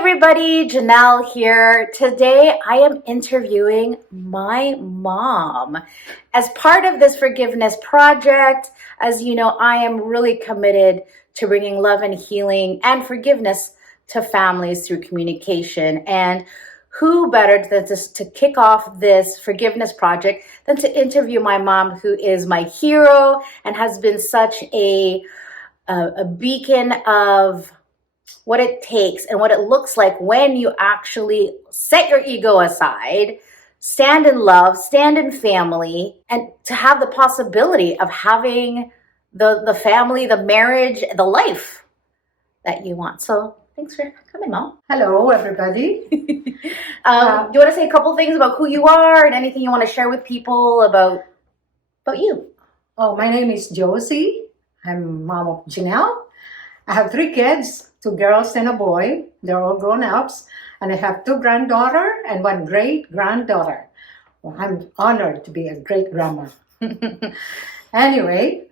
everybody, Janelle here. Today I am interviewing my mom. As part of this forgiveness project, as you know, I am really committed to bringing love and healing and forgiveness to families through communication. And who better than to kick off this forgiveness project than to interview my mom, who is my hero and has been such a beacon of what it takes and what it looks like when you actually set your ego aside, stand in love, stand in family, and to have the possibility of having the family, the marriage, the life that you want. So thanks for coming, Mom. Hello, everybody. Do you want to say a couple things about who you are and anything you want to share with people about you? Oh, my name is Josie. I'm mom of Janelle. I have 3 kids, 2 girls and a boy. They're all grown-ups. And I have 2 granddaughters and 1 great-granddaughter. Well, I'm honored to be a great-grandma. Anyway,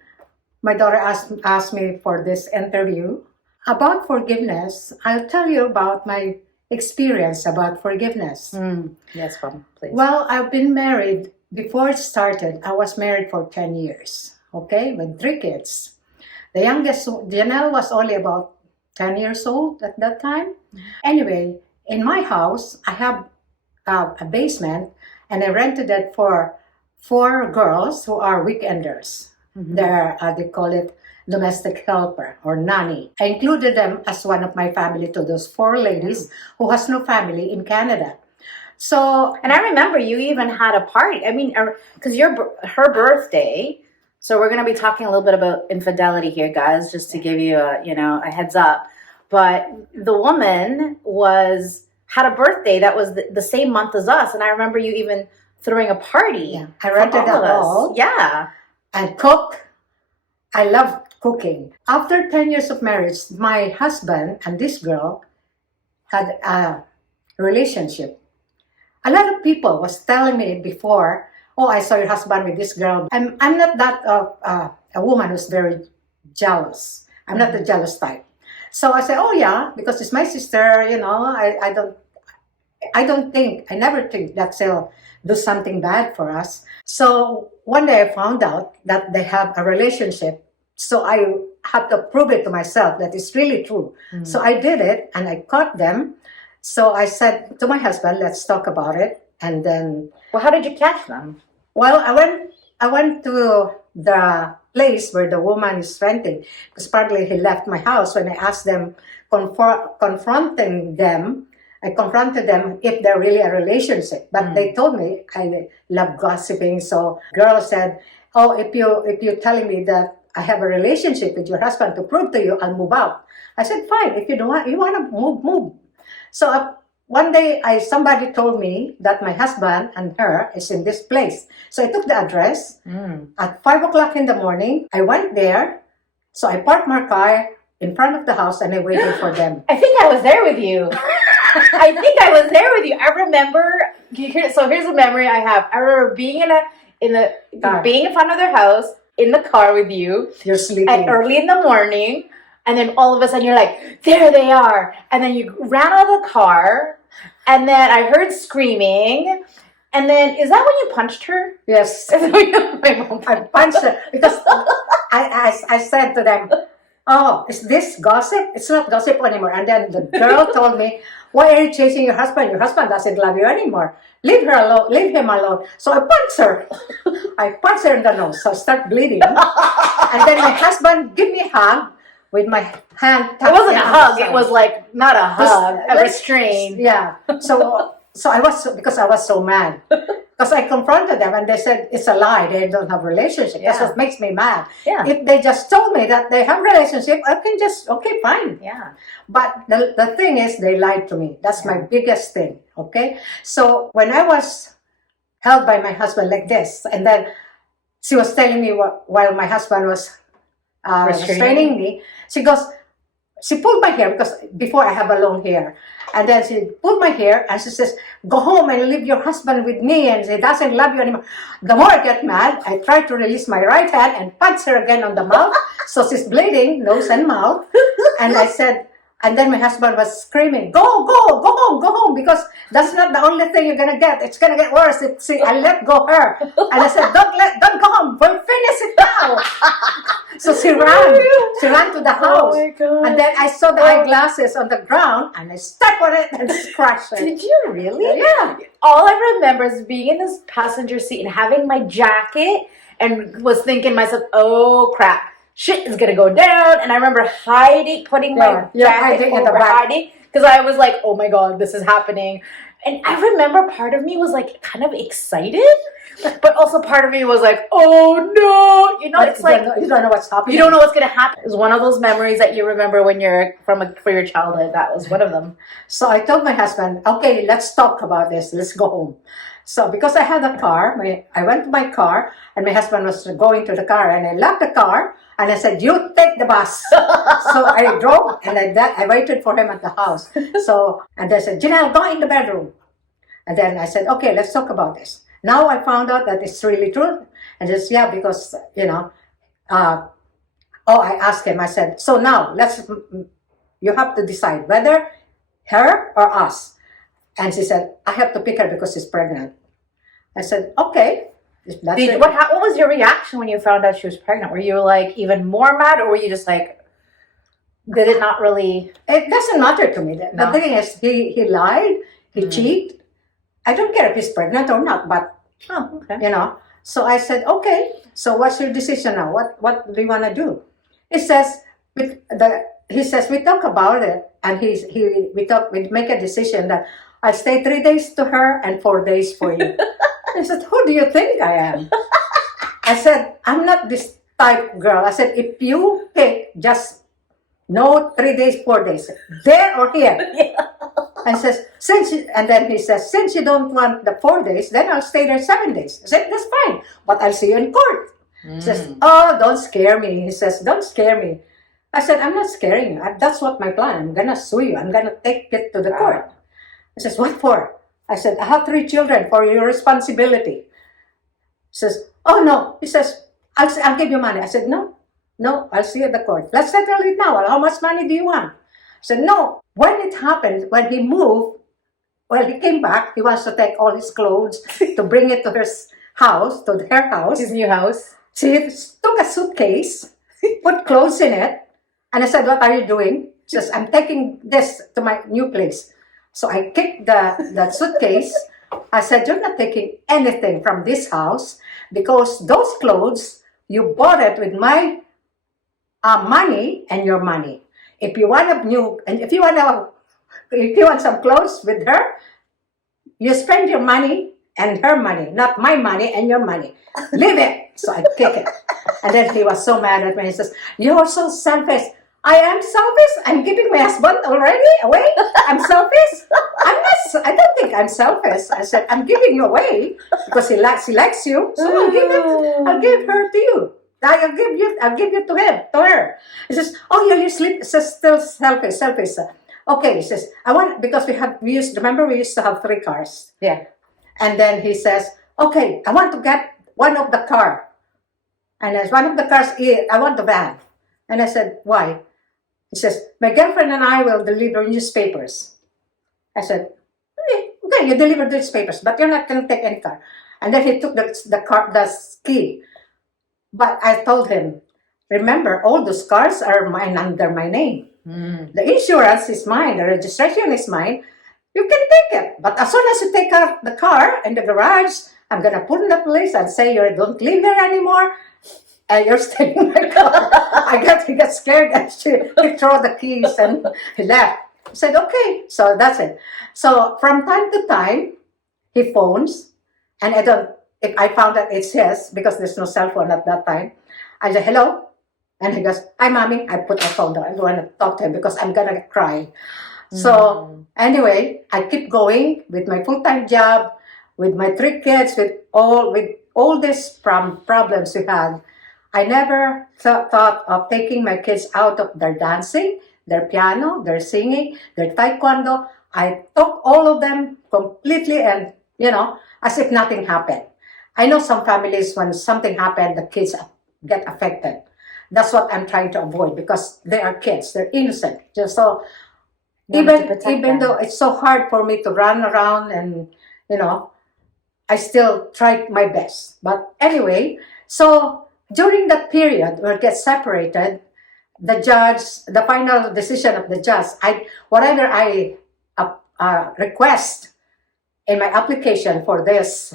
my daughter asked me for this interview. About forgiveness, I'll tell you about my experience about forgiveness. Yes, Mom, please. Well, I've been married. Before it started, I was married for 10 years, okay, with 3 kids. The youngest, Janelle, was only about 10 years old at that time. Anyway, in my house, I have a basement, and I rented it for 4 girls who are weekenders. They call it domestic helper or nanny. I included them as one of my family to those 4 ladies who has no family in Canada. So, and I remember you even had a party. I mean, because her birthday. So we're going to be talking a little bit about infidelity here, guys, just to give you a heads up. But the woman had a birthday that was the same month as us, and I remember you even throwing a party. Yeah, I rented a hall. Yeah, and cook. I love cooking. After 10 years of marriage, my husband and this girl had a relationship. A lot of people was telling me before, "Oh, I saw your husband with this girl." I'm not that a woman who's very jealous. I'm not the jealous type. So I say, "Oh yeah, because it's my sister. I never think that she'll do something bad for us." So one day I found out that they have a relationship. So I have to prove it to myself that it's really true. So I did it and I caught them. So I said to my husband, "Let's talk about it." And then, well, how did you catch them? Well, I went to the place where the woman is renting, because partly he left my house. When I asked them, confronting them, I confronted them if they're really a relationship. But they told me I love gossiping. So girl said, "Oh, if you're telling me that I have a relationship with your husband to prove to you, I'll move out." I said, "Fine, if you want to move." So one day, somebody told me that my husband and her is in this place. So I took the address. At 5 o'clock in the morning, I went there. So I parked my car in front of the house and I waited for them. I think I was there with you. I remember. So here's a memory I have. I remember being being in front of their house in the car with you. You're sleeping early in the morning, and then all of a sudden you're like, "There they are!" And then you ran out of the car. And then I heard screaming. And then, is that when you punched her? Yes. I punched her because I said to them, "Oh, is this gossip? It's not gossip anymore." And then the girl told me, "Why are you chasing your husband? Your husband doesn't love you anymore. Leave her alone. Leave him alone." So I punched her. I punched her in the nose. So I start bleeding. And then my husband gave me a hug. With my hand, it wasn't a hug. It was like not a hug, a restraint. Yeah. So I was so mad because I confronted them and they said it's a lie. They don't have a relationship. Yeah. That's what makes me mad. Yeah. If they just told me that they have a relationship, I can just fine. Yeah. But the thing is, they lied to me. That's my biggest thing. Okay. So when I was held by my husband like this, and then she was telling me while my husband was restraining me, she pulled my hair because before I have a long hair, and then she pulled my hair and she says, "Go home and leave your husband with me, and he doesn't love you anymore." The more I get mad, I try to release my right hand and punch her again on the mouth. So she's bleeding, nose and mouth. And I said, And then my husband was screaming, go home, because that's not the only thing you're gonna get. It's gonna get worse. See, I let go her. And I said, don't go home. We'll finish it now. So she ran to the house. Oh my God. And then I saw the eyeglasses on the ground, and I stepped on it and scratched it. Did you really? Yeah. All I remember is being in this passenger seat and having my jacket and was thinking to myself, oh crap, shit is gonna go down. And I remember putting my jacket over hiding, because I was like, oh my God, this is happening. And I remember part of me was like kind of excited, but also part of me was like, oh no, it's like you don't know what's happening. you don't know what's gonna happen. It was one of those memories that you remember when you're for your childhood. That was one of them. So I told my husband, okay, let's talk about this. Let's go home. So because I had a car, I went to my car, and my husband was going to the car, and I locked the car, and I said, you take the bus. So I drove, and I waited for him at the house. So, and I said, Janelle, go in the bedroom. And then I said, okay, let's talk about this. Now I found out that it's really true. And just, yeah, because, I asked him, I said, so now you have to decide whether her or us. And she said, I have to pick her because she's pregnant. I said, okay. What was your reaction when you found out she was pregnant? Were you like even more mad, or were you just like, did it not really? It doesn't matter to me. The thing is, he lied, he cheated. I don't care if he's pregnant or not, but, So I said, okay, so what's your decision now? What do you want to do? He says, we talk about it, and we make a decision that I'll stay 3 days to her and 4 days for you. I said, who do you think I am? I said, I'm not this type girl. I said, if you pick just 3 days, 4 days, there or here. And says, and then he says, since you don't want the 4 days, then I'll stay there 7 days. I said, that's fine, but I'll see you in court. He says, oh, don't scare me. He says, don't scare me. I said, I'm not scaring you. That's what my plan. I'm gonna sue you. I'm gonna take it to the court. He says, what for? I said, I have 3 children for your responsibility. He says, oh no. He says, I'll give you money. I said, no, I'll see you at the court. Let's settle it now. How much money do you want? I said, no. When it happened, when he moved, he came back. He wants to take all his clothes to bring it to her house. His new house. She took a suitcase, put clothes in it, and I said, what are you doing? She says, I'm taking this to my new place. So I kicked the suitcase. I said, you're not taking anything from this house, because those clothes, you bought it with my money and your money. If you want some clothes with her, you spend your money and her money, not my money and your money. Leave it. So I kick it. And then he was so mad at me. He says, you're so selfish. I am selfish? I'm giving my husband already away? I'm selfish? I don't think I'm selfish. I said, I'm giving you away because he likes you. So I'll give her to you. I'll give you to her. He says, oh yeah, you sleep. Says, still selfish. Okay, he says, because we used to have 3 cars. Yeah. And then he says, okay, I want to get one of the car. And as one of the cars, I want the van. And I said, why? He says, my girlfriend and I will deliver newspapers. I said, okay, you deliver newspapers, but you're not going to take any car. And then he took the key. But I told him, remember, all those cars are mine under my name. The insurance is mine. The registration is mine. You can take it. But as soon as you take out the car in the garage, I'm going to put in the police and say you don't live there anymore. And you're staying in my car. He got scared and he threw the keys and he left. I said, okay. So that's it. So from time to time, he phones. And if I found that it's his, because there's no cell phone at that time, I say, hello. And he goes, hi, mommy. I put the phone down. I don't want to talk to him because I'm going to cry. So anyway, I keep going with my full-time job, with my 3 kids, with all these problems we had. I never thought of taking my kids out of their dancing, their piano, their singing, their taekwondo. I took all of them completely and, as if nothing happened. I know some families, when something happened, the kids get affected. That's what I'm trying to avoid because they are kids. They're innocent. So You have to protect even them. though it's so hard for me to run around and you know, I still tried my best. But anyway, so during that period where we get separated, the final decision of the judge, whatever I request in my application for this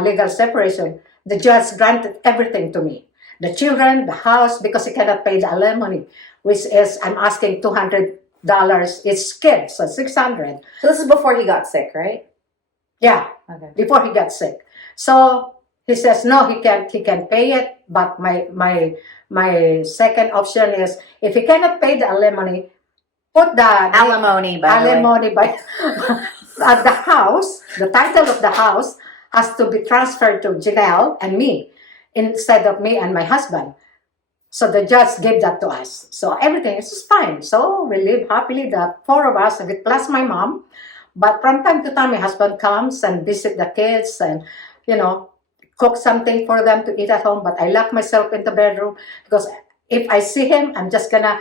legal separation, the judge granted everything to me. The children, the house, because he cannot pay the alimony, which is, I'm asking $200 each kid, so 600. So this is before he got sick, right? Yeah, Okay. before he got sick. So he says no, he can pay it, but my second option is if he cannot pay the alimony, put the Alimony, by the way. alimony by at the house, the title of the house has to be transferred to Janelle and me instead of me and my husband. So the judge gave that to us. So everything is fine. So we live happily, the four of us, plus my mom. But from time to time, my husband comes and visit the kids and, you know, cook something for them to eat at home. But I lock myself in the bedroom because if I see him, I'm just gonna,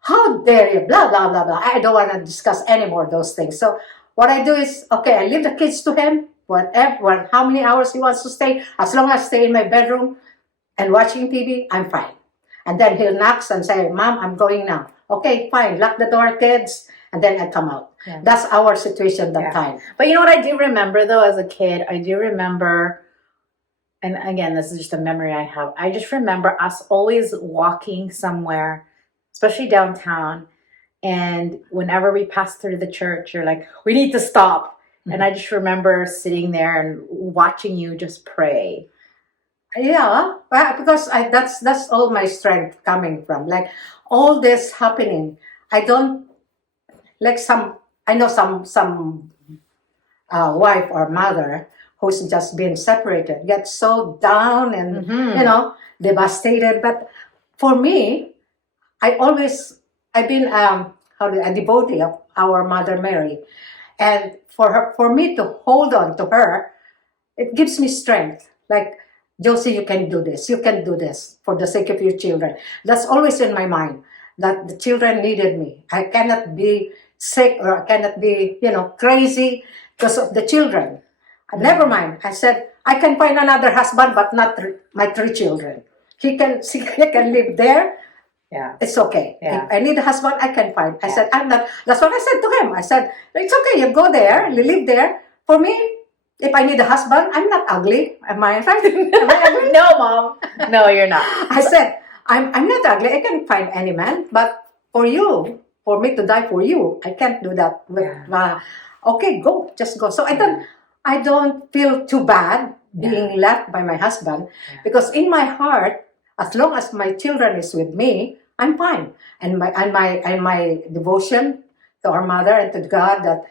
how dare you, blah, blah, blah, blah. I don't want to discuss any more of those things. So what I do is, okay, I leave the kids to him, whatever, how many hours he wants to stay. As long as I stay in my bedroom and watching TV, I'm fine. And then he'll knock and say, Mom, I'm going now. Okay, fine, lock the door, kids. And then I come out. Yeah. That's our situation that time. But you know what I do remember, though, as a kid? I do remember, and again, this is just a memory I have. I just remember us always walking somewhere, especially downtown. And whenever we passed through the church, you're like, we need to stop. Mm-hmm. And I just remember sitting there and watching you just pray. Yeah, because that's all my strength coming from. Like all this happening, I don't like I know some wife or mother who's just been separated gets so down and you know devastated. But for me, I've been a devotee of our Mother Mary, and for me to hold on to her, it gives me strength. Like, Josie, you can do this. You can do this for the sake of your children. That's always in my mind, that the children needed me. I cannot be sick or I cannot be, crazy because of the children. Never mind. I said, I can find another husband, but not my 3 children. He can live there. Yeah. It's okay. Yeah. If I need a husband, I can find. I said, I'm not. That's what I said to him. I said, it's okay. You go there. You live there. For me, if I need a husband, I'm not ugly. Am I right? Am I ugly? No, Mom. No, you're not. I said, I'm not ugly. I can find any man. But for you, for me to die for you, I can't do that. Okay, go. Just go. So I don't feel too bad being left by my husband because in my heart, as long as my children is with me, I'm fine. And my devotion to our mother and to God that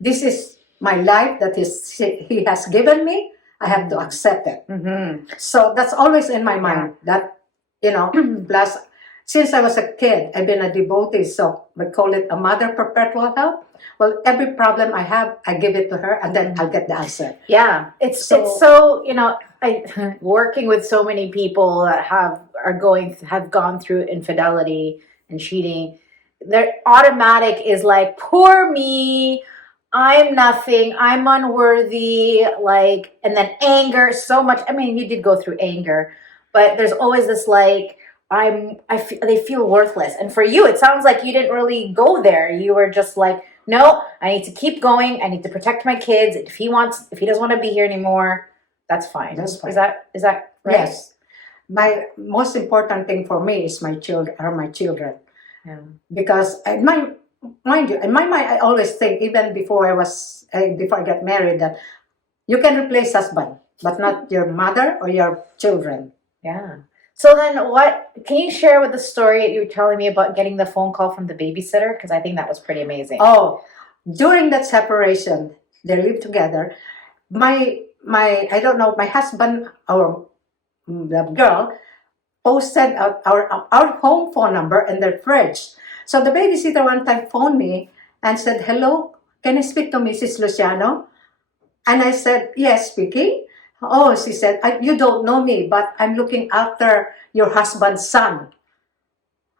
this is my life that he has given me, I have to accept it. Mm-hmm. So that's always in my mind that, plus since I was a kid, I've been a devotee, so we call it a mother perpetual help. Well, every problem I have, I give it to her and then I'll get the answer. Yeah, it's so I working with so many people that have gone through infidelity and cheating. Their automatic is like, poor me, I'm nothing, I'm unworthy, and then anger so much. I mean, you did go through anger, but there's always this they feel worthless. And for you, it sounds like you didn't really go there. You were just like, no, I need to keep going. I need to protect my kids. If he doesn't want to be here anymore, that's fine. That's fine. Is that right? Yes. My most important thing for me is my children. Yeah. Because mind you, in my mind, I always think, even before I got married, that you can replace husband, but not your mother or your children. Yeah. So then can you share with the story that you were telling me about getting the phone call from the babysitter? Because I think that was pretty amazing. Oh, during that separation, they lived together. My I don't know, my husband or the girl posted our home phone number in their fridge. So the babysitter one time phoned me and said, hello, can I speak to Mrs. Luciano? And I said, yes, speaking. Oh, she said, you don't know me, but I'm looking after your husband's son.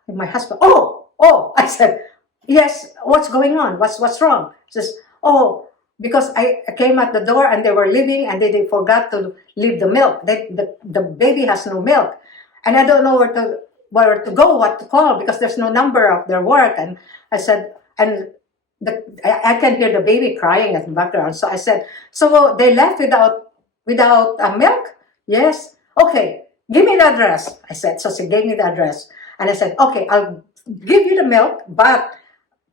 And my husband, oh, I said, yes, what's going on? What's wrong? She says, oh, because I came at the door and they were leaving and they forgot to leave the milk. The baby has no milk. And I don't know where to go, what to call, because there's no number of their work. And I said, and I can hear the baby crying in the background. So I said, so they left without milk? Yes. Okay, give me the address. I said, so she gave me the address. And I said, okay, I'll give you the milk, but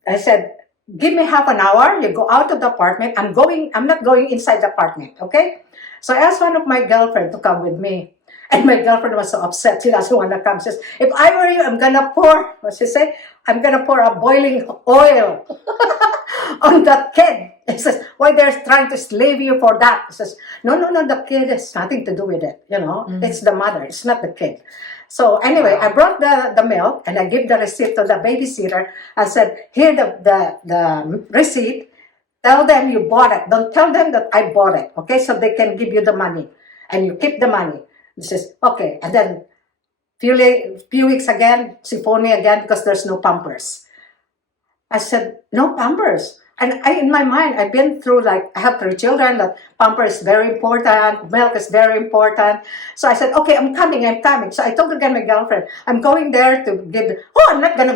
I said, give me half an hour. You go out of the apartment. I'm not going inside the apartment. Okay. So I asked one of my girlfriend to come with me. And my girlfriend was so upset. She doesn't want to come. She says, if I were you, I'm going to pour, what she say? I'm going to pour a boiling oil on that kid. He says, why they're trying to slave you for that? He says, no, the kid has nothing to do with it. It's the mother. It's not the kid. So anyway, I brought the milk and I give the receipt to the babysitter. I said, here the receipt. Tell them you bought it. Don't tell them that I bought it. Okay, so they can give you the money and you keep the money. He says, okay. And then few weeks again, she phoned me again because there's no Pampers. I said, no Pampers. And in my mind, I've been through, like, I have 3 children, that Pampers is very important, milk is very important. So I said, okay, I'm coming. So I told again my girlfriend, I'm going there to give, I'm not going to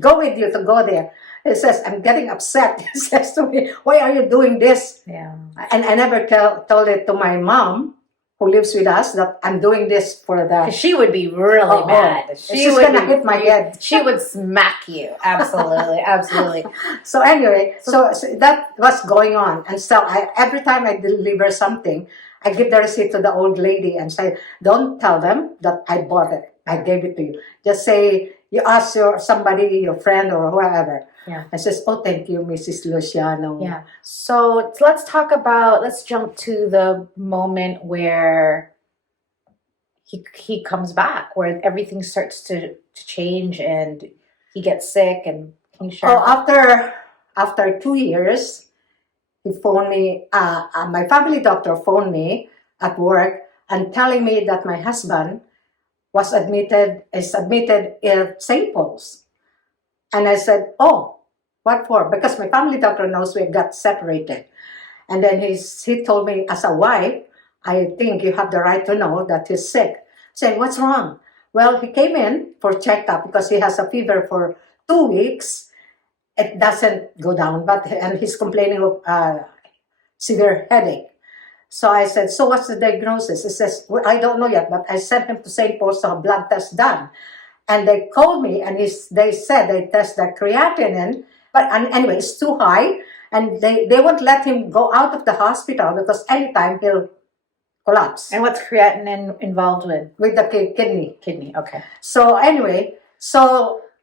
go with you to go there. He says, I'm getting upset. He says to me, why are you doing this? Yeah. And I never told it to my mom, who lives with us, that I'm doing this for the... She would be really mad. She's going to hit my head. She would smack you. Absolutely. Absolutely. So anyway, so that was going on. And so every time I deliver something, I give the receipt to the old lady and say, don't tell them that I bought it. I gave it to you. Just say, you ask somebody, your friend or whoever. Yeah. I says, oh, thank you, Mrs. Luciano. Yeah. So let's jump to the moment where he comes back, where everything starts to change and he gets sick and he after 2 years, he phoned me, my family doctor phoned me at work and telling me that my husband is admitted in St. Paul's. And I said, oh, what for? Because my family doctor knows we got separated. And then he told me, as a wife, I think you have the right to know that he's sick. I said, what's wrong? Well, he came in for checkup because he has a fever for 2 weeks. It doesn't go down, and he's complaining of severe headache. So I said, so what's the diagnosis? He says, well, I don't know yet, but I sent him to St. Paul's to have blood test done. And they called me and they said they test the creatinine, but anyway, it's too high. And they won't let him go out of the hospital because anytime he'll collapse. And what's creatinine involved with? With the kidney. Kidney, okay. So anyway,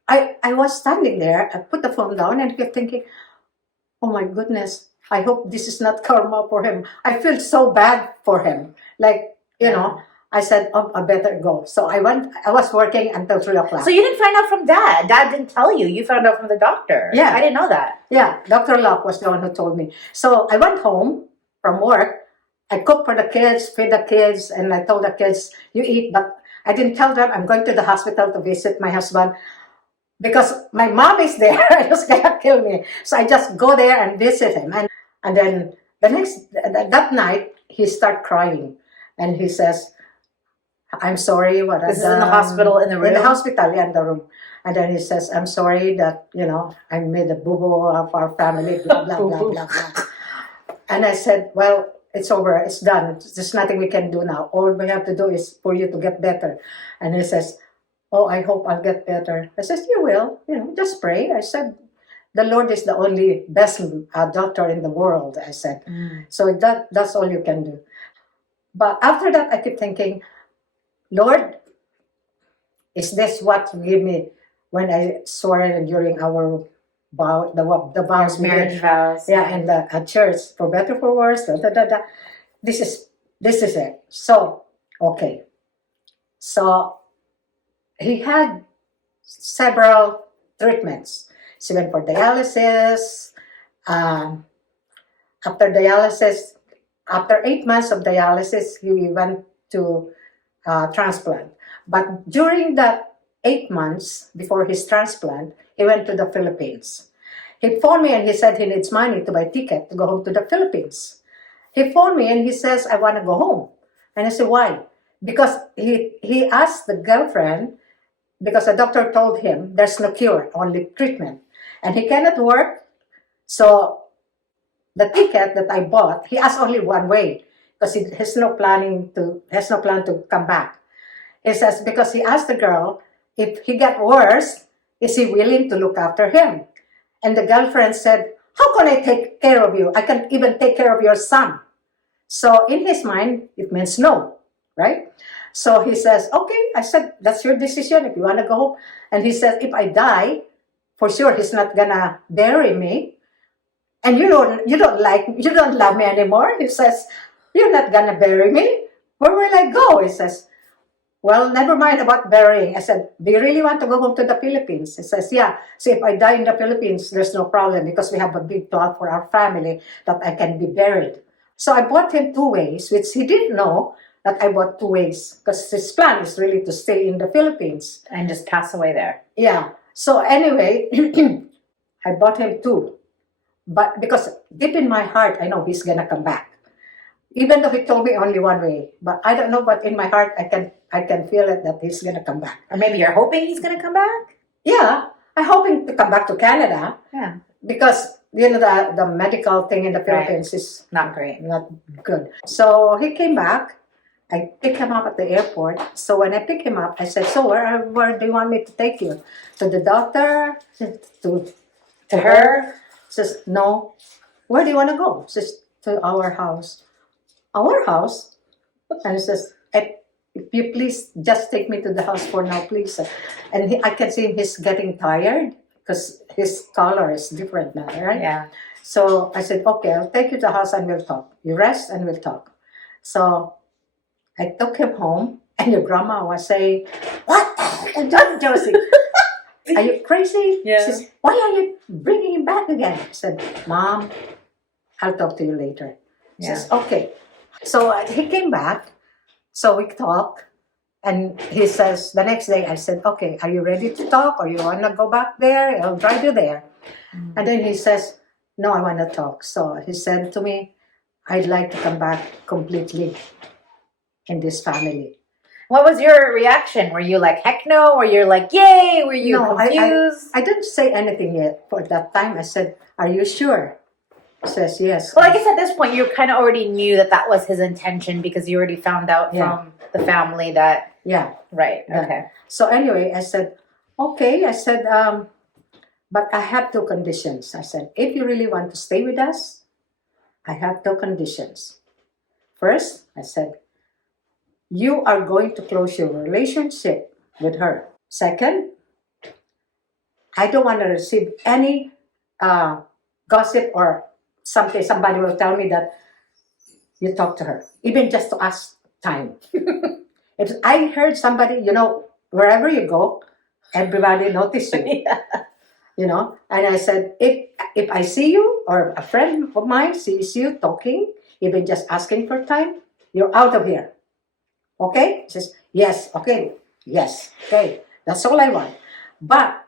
I was standing there, I put the phone down and kept thinking, oh my goodness, I hope this is not karma for him. I feel so bad for him. Like, I said, oh, I better go. So I was working until 3 o'clock. So you didn't find out from Dad? Dad didn't tell you. You found out from the doctor. Yeah. I didn't know that. Yeah, Dr. Locke was the one who told me. So I went home from work. I cooked for the kids, fed the kids, and I told the kids, you eat. But I didn't tell them I'm going to the hospital to visit my husband because my mom is there. It was going to kill me. So I just go there and visit him. And then that night, he started crying. And he says, I'm sorry what This is in the hospital, in the room? In the hospital, yeah, in the room. And then he says, I'm sorry that, I made a boo-boo of our family, blah, blah, blah, blah, blah. And I said, well, it's over, it's done. There's nothing we can do now. All we have to do is for you to get better. And he says, oh, I hope I'll get better. I said, you will, just pray. I said, the Lord is the only best doctor in the world, I said. So that's all you can do. But after that, I keep thinking, Lord, is this what you give me when I swore during our the vows, marriage vows? Yeah, in the church, for better, for worse, da, da, da, da. This is it. So, okay. So, he had several treatments. He went for dialysis. After dialysis, after 8 months of dialysis, he went to transplant. But during that 8 months before his transplant, he went to the Philippines. He phoned me and he said he needs money to buy a ticket to go home to the Philippines. He phoned me and he says, I want to go home. And I said, why? Because he asked the girlfriend, because the doctor told him there's no cure, only treatment. And he cannot work. So the ticket that I bought, he asked only one way because he has no plan to come back. He says, because he asked the girl, if he get worse, is he willing to look after him? And the girlfriend said, how can I take care of you? I can even take care of your son. So in his mind, it means no, right? So he says, okay. I said, that's your decision if you want to go. And he says, if I die, for sure he's not gonna bury me. And you don't love me anymore. He says, you're not gonna bury me. Where will I go? He says, well, never mind about burying. I said, do you really want to go home to the Philippines? He says, yeah. So if I die in the Philippines, there's no problem because we have a big plot for our family that I can be buried. So I bought him 2 ways, which he didn't know that I bought 2 ways because his plan is really to stay in the Philippines. And just pass away there. Yeah. So anyway, I bought him 2. But because deep in my heart, I know he's gonna come back. Even though he told me only 1 way. But I don't know, but in my heart, I can feel it that he's gonna come back. Or maybe you're hoping he's going to come back? Yeah. I'm hoping to come back to Canada. Yeah. Because, the medical thing in the Philippines is Not great. not good. So he came back. I picked him up at the airport. So when I picked him up, I said, so where do you want me to take you? To the doctor? To her? She says, no. Where do you want to go? She says, to our house. Our house? And he says, if you please just take me to the house for now, please. And I can see he's getting tired because his color is different now, right? Yeah. So I said, okay, I'll take you to the house and we'll talk. You rest and we'll talk. So I took him home and your grandma was saying, what the heck are you doing, Josie? Are you crazy? Yeah. She says, why are you bringing him back again? I said, Mom, I'll talk to you later. She says, okay. So he came back. So we talked. And he says, the next day I said, okay, are you ready to talk? Or you want to go back there? I'll drive you there. Mm-hmm. And then he says, no, I want to talk. So he said to me, I'd like to come back completely in this family. What was your reaction? Were you like, heck no? Or you're like, yay? Were you confused? I didn't say anything yet. For that time, I said, are you sure? He says, yes. Well, I guess at this point, you kind of already knew that was his intention because you already found out from the family that... Yeah. Right. Yeah. Okay. So anyway, I said, okay. I said, but I have 2 conditions. I said, if you really want to stay with us, I have 2 conditions. First, I said, you are going to close your relationship with her. Second, I don't want to receive any gossip or something. Somebody will tell me that you talk to her, even just to ask time. If I heard somebody, wherever you go, everybody notices you. Yeah. And I said, if I see you or a friend of mine sees you talking, even just asking for time, you're out of here. Okay? He says, yes, okay, yes, okay. That's all I want. But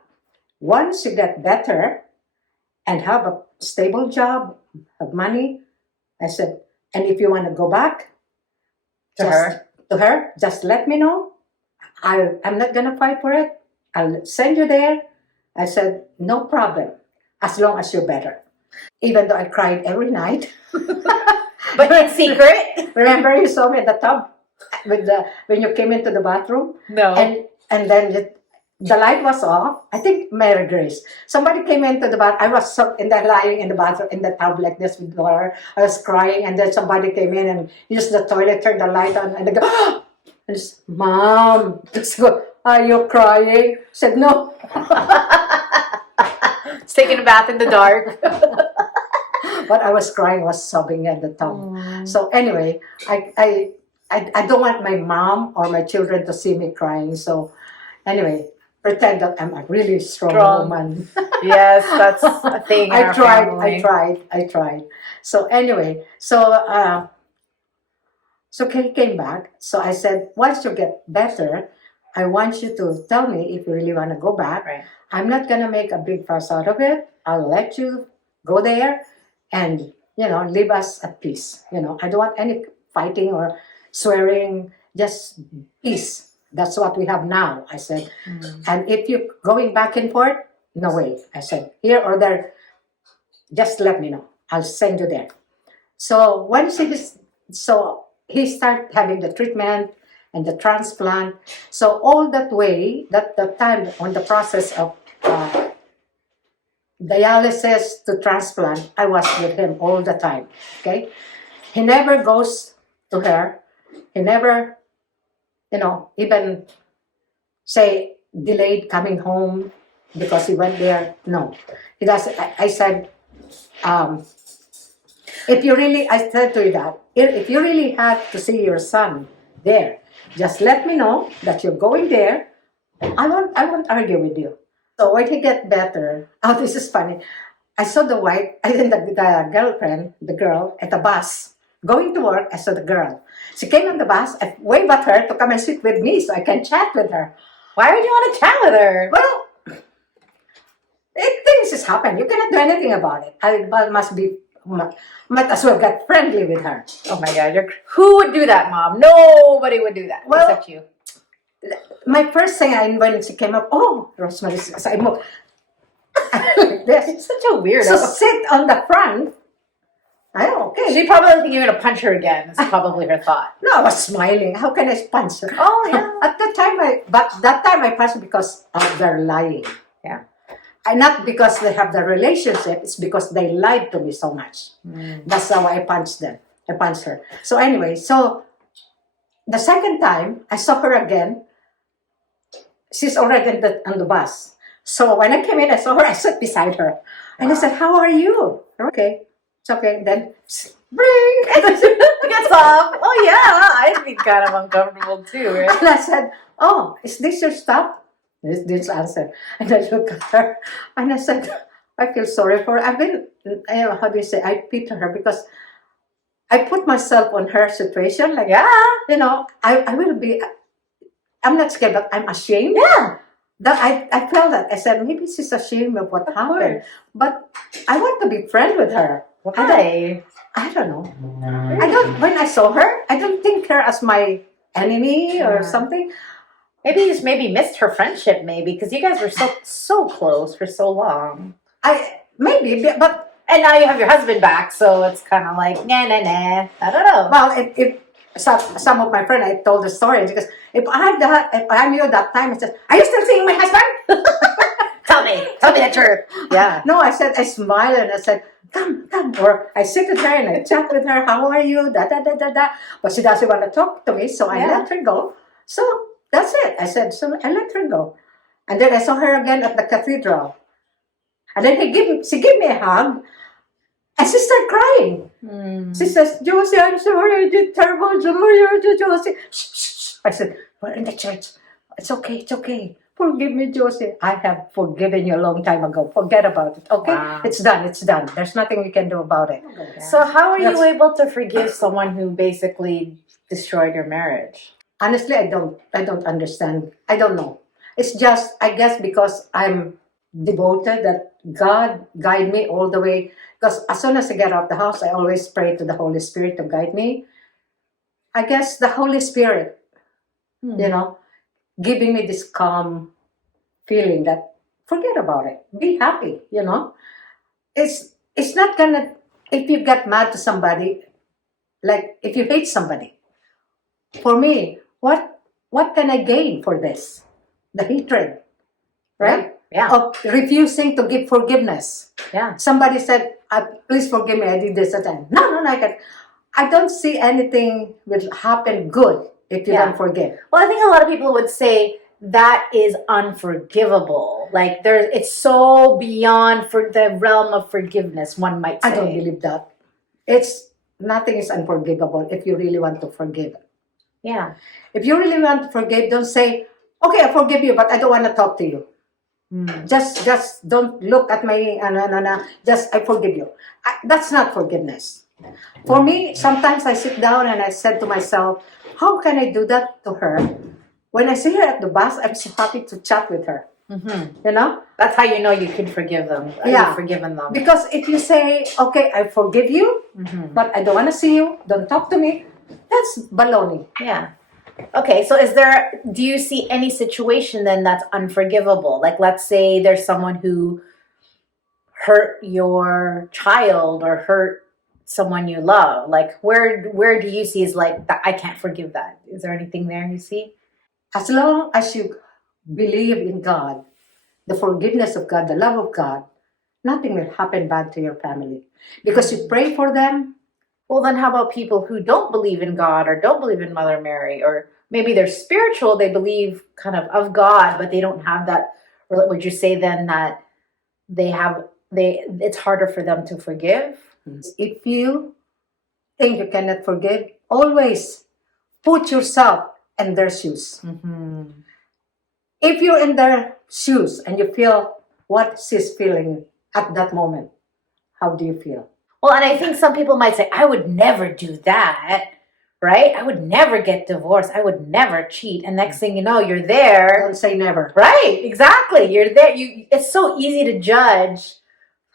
once you get better and have a stable job, have money, I said, and if you want to go back to her, just let me know. I'm not going to fight for it. I'll send you there. I said, no problem, as long as you're better. Even though I cried every night. But in secret? Remember you saw me at the tub when you came into the bathroom? No. And then the light was off. I think Mary Grace. Somebody came into the bath. I was lying in the bathroom in the tub like this with her. I was crying, and then somebody came in and used the toilet, turned the light on, and they go, oh! And I said, Mom, just go, are you crying? I said, no. It's taking a bath in the dark. But I was crying, I was sobbing at the tub. So anyway, I don't want my mom or my children to see me crying. So anyway, pretend that I'm a really strong woman. Yes, that's a thing in our family. I tried. So anyway, so he came back. So I said, once you get better, I want you to tell me if you really want to go back. Right. I'm not going to make a big fuss out of it. I'll let you go there and, leave us at peace. I don't want any fighting or swearing, just peace. That's what we have now, I said. And if you're going back and forth, no way. I said, here or there, just let me know. I'll send you there. So he started having the treatment and the transplant. So all that way, that the time on the process of dialysis to transplant, I was with him all the time. Okay, he never goes to her. He never, even say delayed coming home because he went there. No, he doesn't. I said, I said to you that if you really have to see your son there, just let me know that you're going there. I won't argue with you. So when he get better, oh, this is funny. I saw the girlfriend, the girl at the bus going to work. I saw the girl. She came on the bus. I waved at her to come and sit with me so I can chat with her. Why would you want to chat with her? Well, things just happen. You cannot do anything about it. I might as well get friendly with her. Oh my God! Who would do that, Mom? Nobody would do that except you. My first thing when she came up, oh, Rosemary, so I moved like this. It's such a weirdo. So sit on the front. Okay. She probably think you're gonna punch her again. That's probably her thought. No, I was smiling. How can I punch her? Oh yeah. At that time I punched because they're lying. Yeah. Not because they have the relationship. It's because they lied to me so much. That's how I punched them. I punched her. So anyway, the second time I saw her again. She's already on the bus. So when I came in, I saw her. I sat beside her, and I said, "How are you?" Okay, it's okay. Then bring gets off. Oh yeah, I'd be kind of uncomfortable too, right? And I said, "Oh, is this your stuff?" This answer, and I look at her, and I said, "I feel sorry for her. I've been, how do you say? I pity her because I put myself on her situation. Like, I will be. I'm not scared, but I'm ashamed. Yeah." That I felt that. I said, maybe she's ashamed of what happened. But I want to be friends with her. Why? I don't know. When I saw her, I don't think her as my enemy or something. Maybe you just missed her friendship, because you guys were so close for so long. Maybe, but and now you have your husband back, so it's kind of like nah. I don't know. Well, if some of my friends, I told the story because if I'm you that time, I said, "Are you still seeing my husband?" Tell me the truth. Yeah. No, I said, I smiled and I said, come. Or I sit with her and I chat with her. How are you? Da. But she doesn't want to talk to me, so I let her go. So that's it. I said, so I let her go. And then I saw her again at the cathedral. And then she gave me a hug. And she started crying. She says, "Josie, I'm sorry, I did terrible. Josie." Shh. I said, "We're in the church. It's okay. Forgive me, Josie. I have forgiven you a long time ago. Forget about it, okay? Wow. It's done. There's nothing we can do about it." So how are you able to forgive someone who basically destroyed your marriage? Honestly, I don't understand. I don't know. It's just, I guess, because I'm devoted that God guide me all the way. Because as soon as I get out of the house, I always pray to the Holy Spirit to guide me. I guess the Holy Spirit, giving me this calm feeling that forget about it. Be happy, It's not gonna, if you get mad to somebody, like if you hate somebody, for me, what can I gain for this? The hatred, right? Yeah. Of refusing to give forgiveness. Yeah. Somebody said, "Please forgive me, I did this at time." No, I don't see anything will happen good if you don't forgive. Well, I think a lot of people would say that is unforgivable. Like it's so beyond for the realm of forgiveness, one might say. I don't believe that. Nothing is unforgivable if you really want to forgive. Yeah. If you really want to forgive, don't say, "Okay, I forgive you, but I don't want to talk to you." Just don't look at my, just, "I forgive you." That's not forgiveness. For me, sometimes I sit down and I said to myself, how can I do that to her When I see her at the bus, I'm so happy to chat with her. Mm-hmm. You know? That's how you know you could forgive them. Yeah. You've forgiven them. Because if you say, okay, I forgive you, but I don't want to see you, don't talk to me, that's baloney. Yeah. Okay, so do you see any situation then that's unforgivable? Like, let's say there's someone who hurt your child or hurt someone you love. Like, where do you see is like, I can't forgive that? Is there anything there you see? As long as you believe in God, the forgiveness of God, the love of God, nothing will happen bad to your family. Because you pray for them. Well, then how about people who don't believe in God or don't believe in Mother Mary, or maybe they're spiritual, they believe kind of God, but they don't have that. Or would you say then that it's harder for them to forgive? If you think you cannot forgive, always put yourself in their shoes. If you're in their shoes and you feel what she's feeling at that moment, how do you feel? Well, and I think some people might say, I would never do that, right? I would never get divorced. I would never cheat. And next thing you know, you're there. Don't say never. Right, exactly. You're there. It's so easy to judge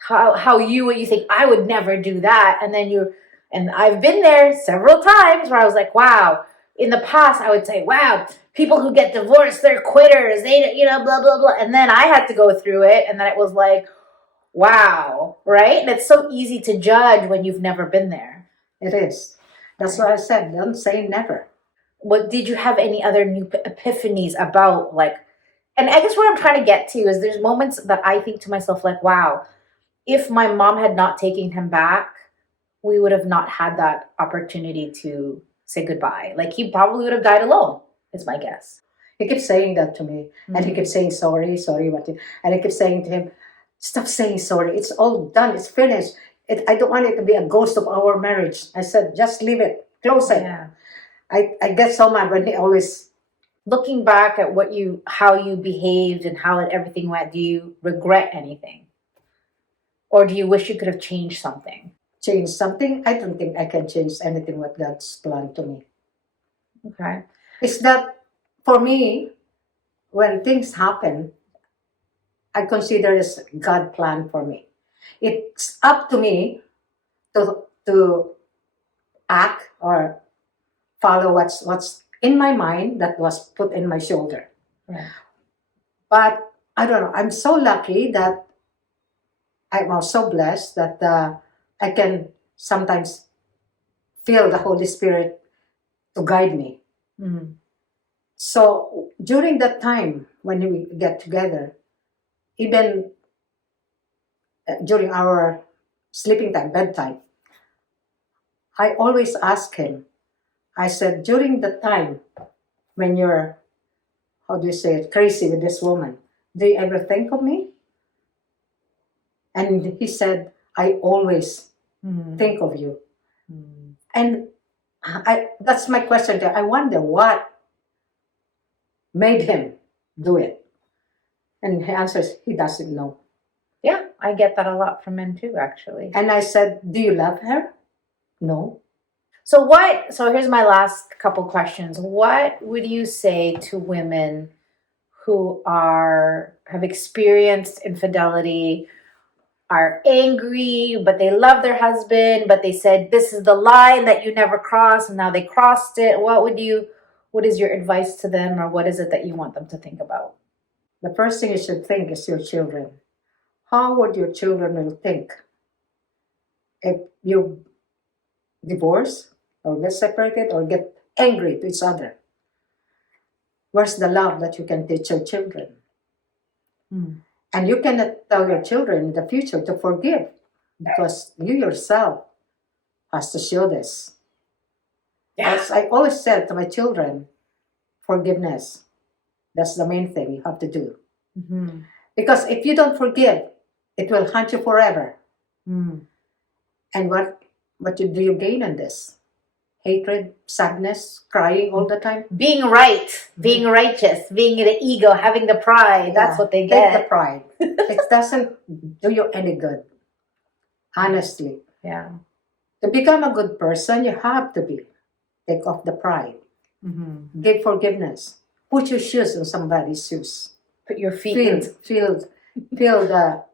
what you think, I would never do that. And I've been there several times where I was like, wow. In the past, I would say, wow, people who get divorced, they're quitters. They, blah, blah, blah. And then I had to go through it. And then it was like, wow, right? And it's so easy to judge when you've never been there. It is. That's why I said, don't say never. What did you have any other new epiphanies about, like, and I guess what I'm trying to get to is there's moments that I think to myself, like, wow, if my mom had not taken him back, we would have not had that opportunity to say goodbye. Like, he probably would have died alone, is my guess. He keeps saying that to me. And he keeps saying, sorry, and I keep saying to him, stop saying sorry. It's all done. It's finished. I don't want it to be a ghost of our marriage. I said, just leave it. Close it. Yeah. I get so mad when he always... Looking back at how you behaved and how everything went, do you regret anything? Or do you wish you could have changed something? Change something? I don't think I can change anything what God's planned to me. Okay. It's that, for me, when things happen, I consider it as God planned for me. It's up to me to act or follow what's in my mind that was put in my shoulder. Yeah. But I don't know. I'm so lucky that I'm also blessed that I can sometimes feel the Holy Spirit to guide me. So during that time when we get together, even during our sleeping time, bedtime, I always ask him, I said, during the time when you're, how do you say it, crazy with this woman, do you ever think of me? And he said, I always think of you. And that's my question. I wonder what made him do it. And he answers, he doesn't know. Yeah, I get that a lot from men too, actually. And I said, do you love her? No. So here's my last couple questions. What would you say to women who have experienced infidelity, are angry, but they love their husband, but they said, this is the line that you never cross, and now they crossed it? What is your advice to them, or what is it that you want them to think about? The first thing you should think is your children. How would your children will think if you divorce or get separated or get angry to each other? Where's the love that you can teach your children? And you cannot tell your children in the future to forgive because you yourself has to show this. As I always said to my children, forgiveness. That's the main thing you have to do. Because if you don't forgive, it will haunt you forever. And what do you gain in this? Hatred, sadness, crying all the time? Being right, being righteous, being the ego, having the pride. That's what they get. Take the pride. It doesn't do you any good. Honestly. Yeah. To become a good person, you have to take off the pride. Give forgiveness. Put your shoes on somebody's shoes. Put your feet Feel, in. feel the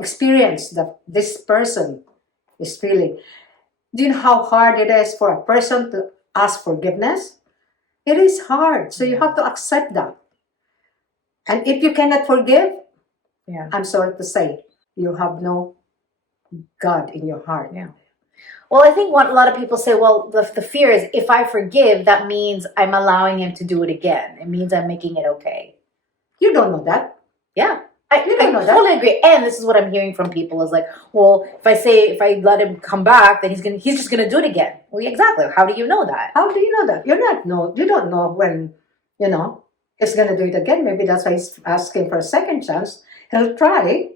experience that this person is feeling. Do you know how hard it is for a person to ask forgiveness? It is hard. So you have to accept that. And if you cannot forgive, Yeah. I'm sorry to say, you have no God in your heart. Yeah. Well, I think what a lot of people say, well, the fear is if I forgive, that means I'm allowing him to do it again. It means I'm making it okay. You don't know that. Yeah. You don't know that. Totally agree. And this is what I'm hearing from people is like, well, if I let him come back, then he's just gonna do it again. Well, exactly. How do you know that? How do you know that? You don't know when, he's gonna do it again. Maybe that's why he's asking for a second chance. He'll try,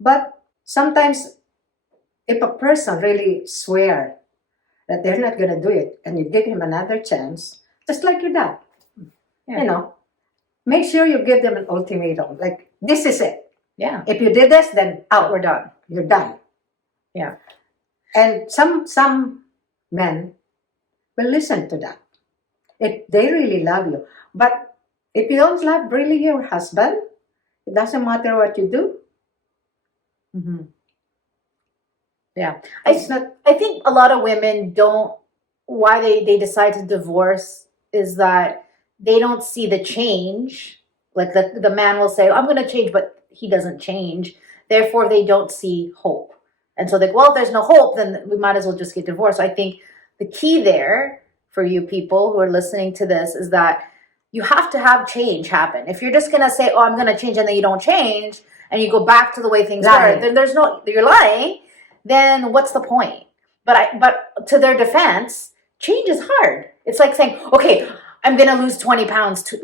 but sometimes if a person really swear that they're not gonna do it and you give him another chance, just like your dad, make sure you give them an ultimatum. Like, this is it. Yeah. If you did this, then out. We're done. You're done. Yeah. And some men will listen to that if they really love you. But if you don't love really your husband, it doesn't matter what you do. Mm-hmm. Yeah. It's not. I think a lot of women why they decide to divorce is that they don't see the change. Like the man will say, I'm going to change, but he doesn't change. Therefore, they don't see hope. And so they go, well, if there's no hope, then we might as well just get divorced. So I think the key there for you people who are listening to this is that you have to have change happen. If you're just going to say, oh, I'm going to change, and then you don't change, and you go back to the way things were, then you're lying, then what's the point? But to their defense, change is hard. It's like saying, okay, I'm going to lose 20 pounds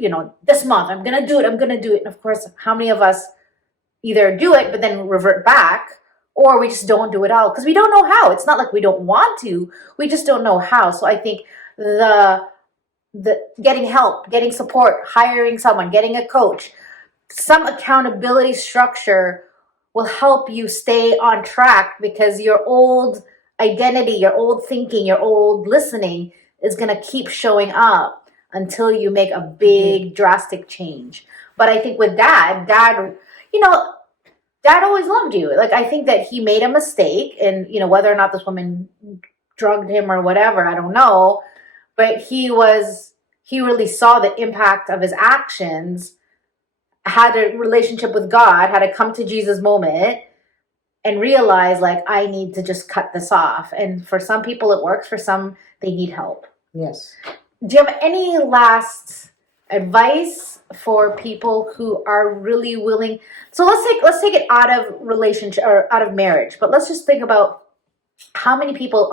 this month. I'm going to do it. And of course, how many of us either do it, but then revert back, or we just don't do it all because we don't know how. It's not like we don't want to. We just don't know how. So I think the getting help, getting support, hiring someone, getting a coach, some accountability structure will help you stay on track because your old identity, your old thinking, your old listening is going to keep showing up until you make a big drastic change. But I think with dad always loved you. Like, I think that he made a mistake, and whether or not this woman drugged him or whatever, I don't know, but he really saw the impact of his actions, had a relationship with God, had a come to Jesus moment, and realized, like, I need to just cut this off. And for some people it works, for some they need help. Yes. Do you have any last advice for people who are really willing? So let's take it out of relationship or out of marriage, but let's just think about how many people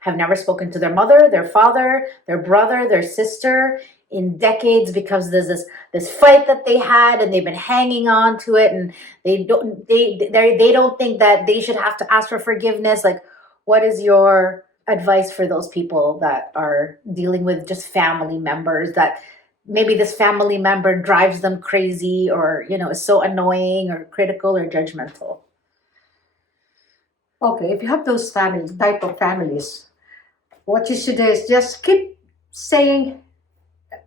have never spoken to their mother, their father, their brother, their sister in decades because there's this fight that they had and they've been hanging on to it, and they don't think that they should have to ask for forgiveness. Like, what is your advice for those people that are dealing with just family members that maybe this family member drives them crazy or is so annoying or critical or judgmental? Okay, if you have those type of families, what you should do is just keep saying,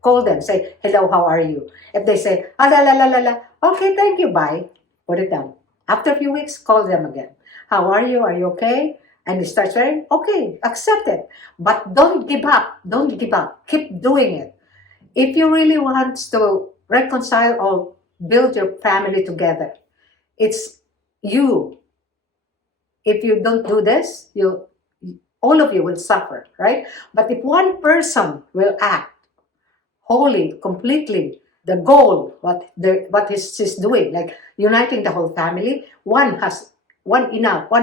call them, say, hello, how are you? If they say, la la la la la, okay, thank you, bye, put it down. After a few weeks, call them again. How are you? Are you okay? And they start saying, okay, accept it. But don't give up. Don't give up. Keep doing it. If you really want to reconcile or build your family together, it's you. If you don't do this, all of you will suffer, right? But if one person will act wholly, completely, the goal, what she's doing, like uniting the whole family, one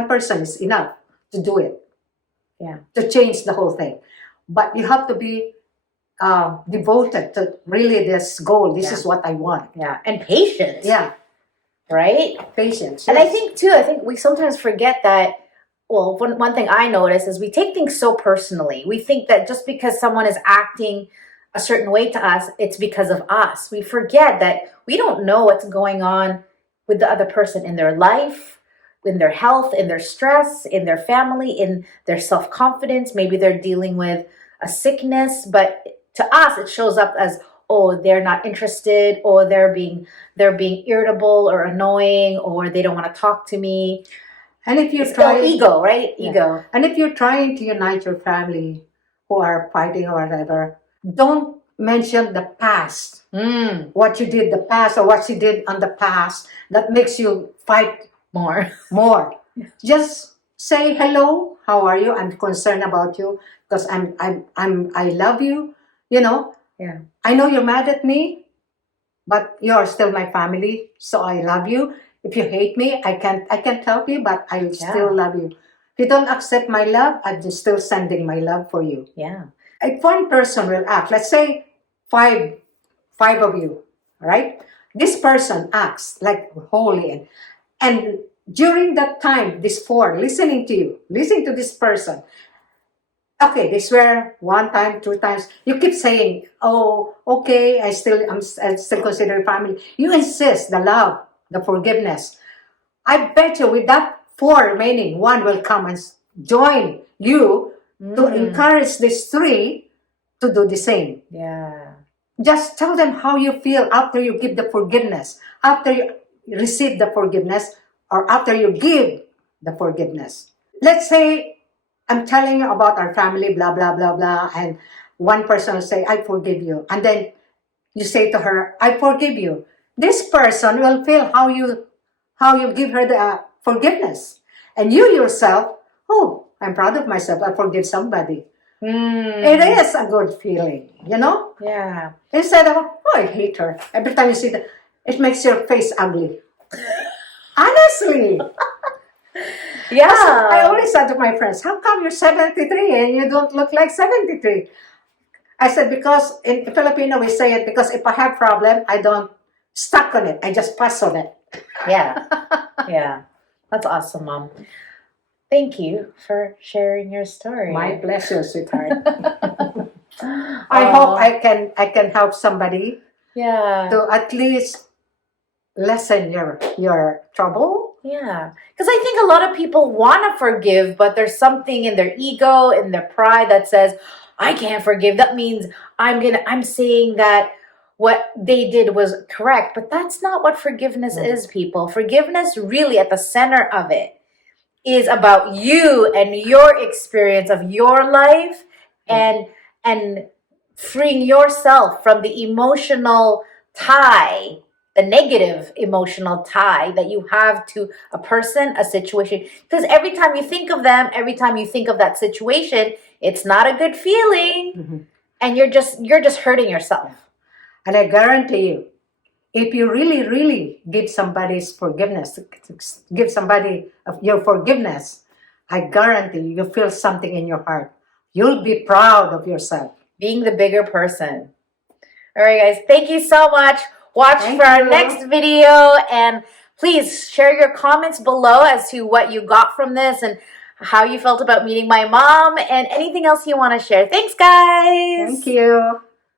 person is enough to do it. Yeah. To change the whole thing. But you have to be devoted to really this goal. This is what I want. Yeah. And patience. Yeah. Right? Patience. Yes. And I think we sometimes forget that, well, one thing I notice is we take things so personally. We think that just because someone is acting a certain way to us, it's because of us. We forget that we don't know what's going on with the other person in their life, in their health, in their stress, in their family, in their self-confidence. Maybe they're dealing with a sickness, but to us, it shows up as oh, they're not interested, or they're being irritable or annoying, or they don't want to talk to me. And if you It's still ego, right? Yeah. Ego. And if you're trying to unite your family who are fighting or whatever, don't mention the past. What you did the past or what you did on the past that makes you fight More. more. Just say hello. How are you? I'm concerned about you because I love you. You know. Yeah. I know you're mad at me, but you're still my family. So I love you. If you hate me, I can't help you, but I still love you. If you don't accept my love, I'm just still sending my love for you. Yeah. If one person will act, let's say five of you, right? This person acts like holy, and during that time, this four listening to you, listening to this person. Okay, they swear one time, two times. You keep saying, "Oh, okay, I still consider family." You insist the love, the forgiveness. I bet you, with that four remaining, one will come and join you to encourage these three to do the same. Yeah. Just tell them how you feel after you give the forgiveness, after you receive the forgiveness, or after you give the forgiveness. Let's say I'm telling you about our family, blah, blah, blah, blah, and one person will say, I forgive you. And then you say to her, I forgive you. This person will feel how you give her the forgiveness. And you yourself, oh, I'm proud of myself. I forgive somebody. It is a good feeling, you know? Yeah. Instead of, oh, I hate her. Every time you see that, it makes your face ugly. Honestly. Yeah. I always said to my friends, how come you're 73 and you don't look like 73? I said, because in Filipino we say it, because if I have problem, I don't stuck on it. I just pass on it. Yeah. Yeah. That's awesome, Mom. Thank you for sharing your story. My pleasure, sweetheart. I hope I can help somebody. Yeah. To at least lessen your trouble. Yeah. Because I think a lot of people want to forgive, but there's something in their ego, in their pride that says, I can't forgive. That means I'm saying that what they did was correct. But that's not what forgiveness is, people. Forgiveness, really, at the center of it, is about you and your experience of your life, and freeing yourself from the emotional tie, the negative emotional tie that you have to a person, a situation. Because every time you think of them, every time you think of that situation, it's not a good feeling, and you're just hurting yourself. And I guarantee you, if you really, really give somebody's forgiveness, give somebody your forgiveness, I guarantee you feel something in your heart. You'll be proud of yourself. Being the bigger person. All right, guys. Thank you so much. Watch for our next video, and please share your comments below as to what you got from this and how you felt about meeting my mom and anything else you want to share. Thanks, guys. Thank you.